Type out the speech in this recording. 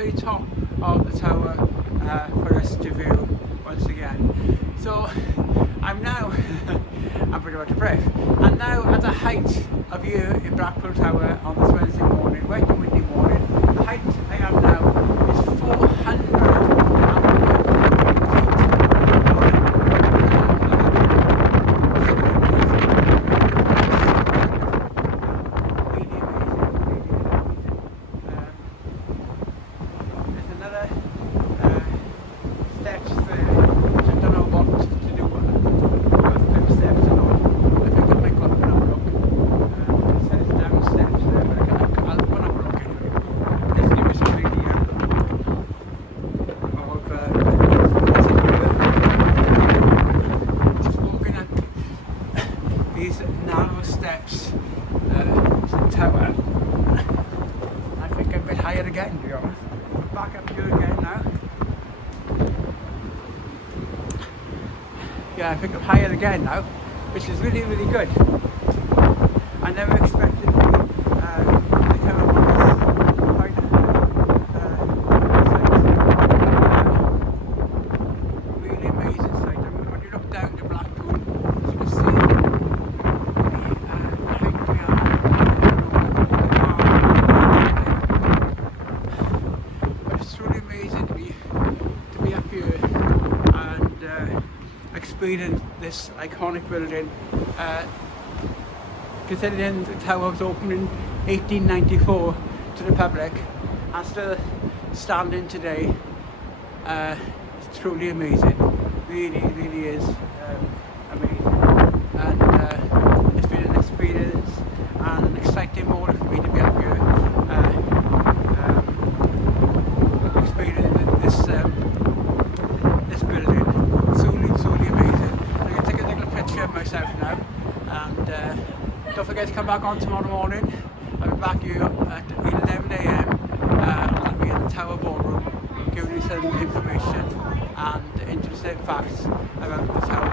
very top of the tower for us to view once again. So I'm now, I'm pretty out of breath, I'm now at the height of view in Blackpool Tower on this Wednesday morning, wet and windy morning. The height I am now is 401 feet. There's another steps there, which I don't know what to do with steps and all. I think I might go up and have a look. It says down steps there, but I'll go and have a look anyway. Just give me some idea of just walking up these narrow steps to the tower. I think I'm a bit higher again, to be honest. Back up here again now. Yeah, I think I'm higher again now, which is really, really good. I never expected to be the tower on this site. Really amazing sight. I mean, when you look down to Blackpool, you can see the height we are. But it's truly amazing to be up here and experience this iconic building. Considering the tower was opened in 1894 to the public and still standing today, it's truly amazing. Really, really is amazing. And it's been an experience and an exciting moment for me to be up here. Experiencing this building. Truly amazing. I'm going to take a little picture of myself now, and don't forget to come back on tomorrow morning. I'll be back here at 11 AM. I'll be in the Tower Ballroom giving you some information and interesting facts about the tower.